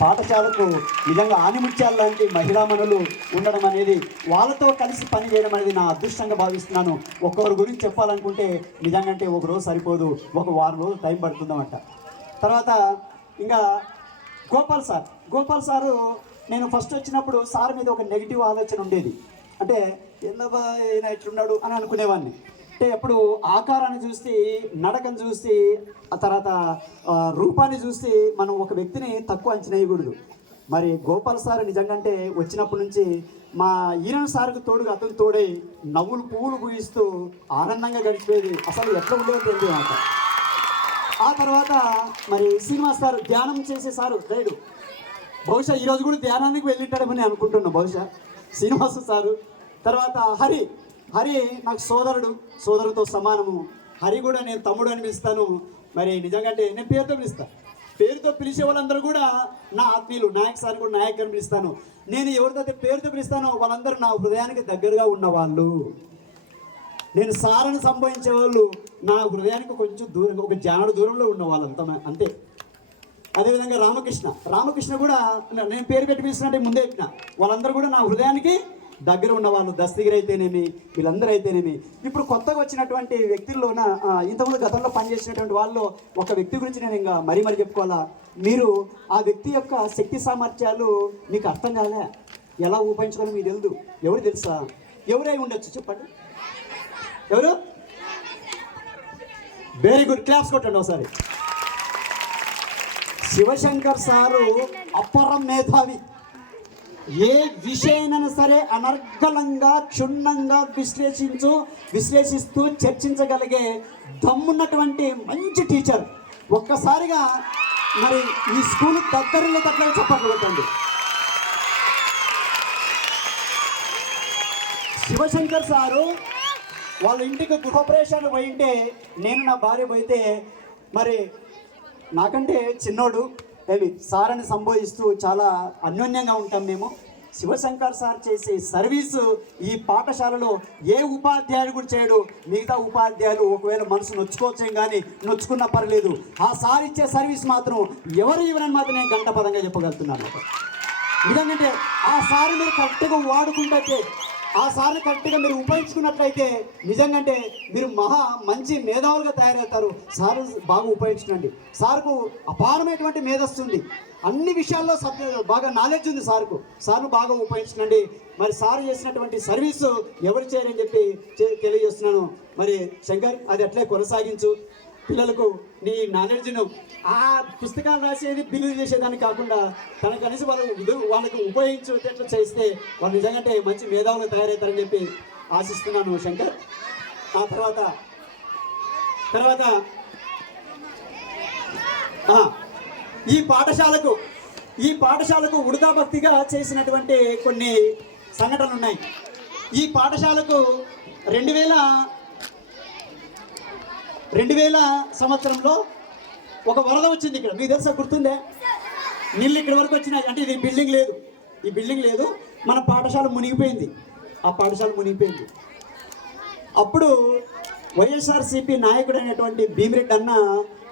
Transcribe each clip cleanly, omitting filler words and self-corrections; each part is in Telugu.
పాఠశాలకు నిజంగా ఆనిముత్యాల లాంటి మహిళామణులు ఉండడం అనేది, వాళ్ళతో కలిసి పని చేయడం అనేది నా అదృష్టంగా భావిస్తున్నాను. ఒక్కొక్కరి గురించి చెప్పాలనుకుంటే నిజంగా అంటే ఒక రోజు సరిపోదు, ఒక వారం రోజులు టైం పడుతుందన్నమాట. తర్వాత ఇంకా గోపాల్ సారు నేను ఫస్ట్ వచ్చినప్పుడు సార్ మీద ఒక నెగిటివ్ ఆలోచన ఉండేది. అంటే ఏందబ్బా ఈయన ఇట్లున్నాడు అని అనుకునేవాడిని. అంటే ఎప్పుడు ఆకారాన్ని చూసి, నడకను చూసి, ఆ తర్వాత రూపాన్ని చూసి మనం ఒక వ్యక్తిని తక్కువ అంచనా వేయకూడదు. మరి గోపాల్ సార్ నిజంగా అంటే వచ్చినప్పటి నుంచి మా ఈయన సార్కు తోడుగా అతను తోడై నవ్వులు పువ్వులు పూయిస్తూ ఆనందంగా గడిచిపోయేది. అసలు ఎట్లా ఉండేది తెలియదు మాట. ఆ తర్వాత మరి శ్రీనివాస్ సార్ ధ్యానం చేసే సారు రైడు, బహుశా ఈరోజు కూడా ధ్యానానికి వెళ్ళింటాడేమని అనుకుంటున్నాను బహుశా శ్రీనివాసు సారు. తర్వాత హరి నాకు సోదరుతో సమానము. హరి కూడా నేను తమ్ముడు అని పిలుస్తాను. మరి నిజంగా అంటే నేను పేరుతో పిలుస్తాను. పేరుతో పిలిచే వాళ్ళందరూ కూడా నా ఆత్మీయులు. నాయక్ సార్ కూడా నాయక్ అని పిలుస్తాను. నేను ఎవరితో పేరుతో పిలుస్తానో వాళ్ళందరూ నా హృదయానికి దగ్గరగా ఉన్నవాళ్ళు. నేను సారని సంభవించే వాళ్ళు నా హృదయానికి కొంచెం దూరంగా, ఒక జానడు దూరంలో ఉన్నవాళ్ళు అంతే. అదేవిధంగా రామకృష్ణ కూడా నేను పేరు పెట్టి పిలిచినట్టే ముందే చెప్పిన, వాళ్ళందరూ కూడా నా హృదయానికి దగ్గర ఉన్నవాళ్ళు. దస్తగిరి అయితేనేమి, వీళ్ళందరూ అయితేనేమి. ఇప్పుడు కొత్తగా వచ్చినటువంటి వ్యక్తుల్లోన ఇంతకుముందు గతంలో పనిచేసినటువంటి వాళ్ళు ఒక వ్యక్తి గురించి నేను ఇంకా మరీ చెప్పుకోవాలా. మీరు ఆ వ్యక్తి యొక్క శక్తి సామర్థ్యాలు మీకు అర్థం కాలే, ఎలా ఉపయోగించుకోవాలో మీకు తెలియదు. ఎవరు తెలుసా? ఎవరై ఉండొచ్చు చెప్పండి? ఎవరు? వెరీ గుడ్, క్లాప్స్ కొట్టండి ఒకసారి. శివశంకర్ సారు అపరం మేధావి. ఏ విషయానైనా సరే అనర్గళంగా, క్షుణ్ణంగా విశ్లేషిస్తూ చర్చించగలిగే దమ్మున్నటువంటి మంచి టీచర్. ఒక్కసారిగా మరి ఈ స్కూల్ దగ్గరలో తగ్గ చెప్పగలుగుతండి. శివశంకర్ సారు వాళ్ళ ఇంటికి గృహప్రవేశాలు పోయింటే, నేను నా భార్య పోయితే, మరి నాకంటే చిన్నోడు సారని సంబోధిస్తూ చాలా అన్యోన్యంగా ఉంటాం మేము. శివశంకర్ సార్ చేసే సర్వీసు ఈ పాఠశాలలో ఏ ఉపాధ్యాయుడు కూడా చేయడు. మిగతా ఉపాధ్యాయులు ఒకవేళ మనసు నొచ్చుకోవచ్చేం కానీ నొచ్చుకున్నా పర్లేదు, ఆ సార్ ఇచ్చే సర్వీస్ మాత్రం ఎవరు ఇవ్వరని మాత్రం నేను గంటపదంగా చెప్పగలుగుతున్నాను. ఎందుకంటే ఆ సార్ మీరు కరెక్ట్గా వాడుకుంటే, ఆ సార్ని కరెక్ట్గా మీరు ఉపయోగించుకున్నట్లయితే నిజంగా మీరు మంచి మేధావులుగా తయారవుతారు. సారు బాగా ఉపయోగించుకోండి. సార్కు అపారమైనటువంటి మేధస్సుంది, అన్ని విషయాల్లో బాగా నాలెడ్జ్ ఉంది సార్ను బాగా ఉపయోగించుకోండి. మరి సార్ చేసినటువంటి సర్వీసు ఎవరు చేయరని చెప్పి తెలియజేస్తున్నాను. మరి శంకర్, అది అట్లే కొనసాగించు. పిల్లలకు నీ నాలెడ్జ్ను ఆ పుస్తకాలు రాసేది బిల్లు చేసేదాన్ని కాకుండా తన కనీసం వాళ్ళకి ఉపయోగించేటట్లు చేస్తే వాళ్ళు నిజంగా మంచి మేధావులు తయారవుతారని చెప్పి ఆశిస్తున్నాను శంకర్. ఆ తర్వాత ఈ పాఠశాలకు ఉడతా భక్తిగా చేసినటువంటి కొన్ని సంఘటనలు ఉన్నాయి. ఈ పాఠశాలకు 2000 సంవత్సరంలో ఒక వరద వచ్చింది ఇక్కడ. మీకు తెలుసా? గుర్తుందే? నీళ్ళు ఇక్కడి వరకు వచ్చినాయి. అంటే ఈ బిల్డింగ్ లేదు, మన పాఠశాల మునిగిపోయింది. ఆ పాఠశాల మునిగిపోయింది. అప్పుడు వైఎస్ఆర్సీపీ నాయకుడు అయినటువంటి భీమిరెడ్డి అన్న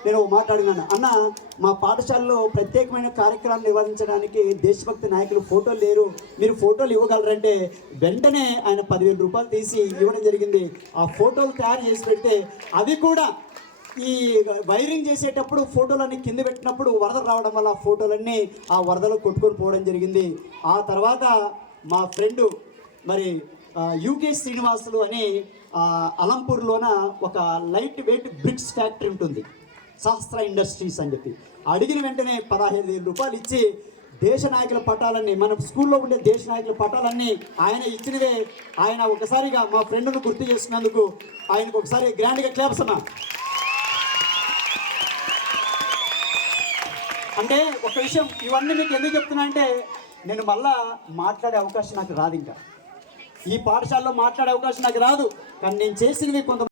నేను మాట్లాడినాను. అన్న, మా పాఠశాలలో ప్రత్యేకమైన కార్యక్రమాలు నిర్వహించడానికి దేశభక్తి నాయకులు ఫోటోలు లేరు, మీరు ఫోటోలు ఇవ్వగలరంటే వెంటనే ఆయన 10,000 రూపాయలు తీసి ఇవ్వడం జరిగింది. ఆ ఫోటోలు తయారు చేసి పెడితే అవి కూడా ఈ వైరింగ్ చేసేటప్పుడు ఫోటోలన్నీ కింద పెట్టినప్పుడు వరద రావడం వల్ల ఆ ఫోటోలన్నీ ఆ వరదలో కొట్టుకొని పోవడం జరిగింది. ఆ తర్వాత మా ఫ్రెండు మరి యూకే శ్రీనివాసులు అని అలంపూర్లోన ఒక లైట్ వెయిట్ బ్రిక్స్ ఫ్యాక్టరీ ఉంటుంది, శాస్త్ర ఇండస్ట్రీస్ అని చెప్పి. అడిగిన వెంటనే 15,000 రూపాయలు ఇచ్చి దేశ నాయకుల పటాలన్నీ, మన స్కూల్లో ఉండే దేశ నాయకుల పటాలన్నీ ఆయన ఇచ్చినవే. ఆయన ఒకసారిగా మా ఫ్రెండ్ను గుర్తు చేసినందుకు ఆయనకు ఒకసారి గ్రాండ్గా క్లాప్స్ అన్నా. అంటే ఒక విషయం, ఇవన్నీ మీకు ఎందుకు చెప్తున్నా అంటే, నేను మళ్ళా మాట్లాడే అవకాశం నాకు రాదు. ఇంకా ఈ పాఠశాలలో మాట్లాడే అవకాశం నాకు రాదు. కానీ నేను చేసినవి కొంత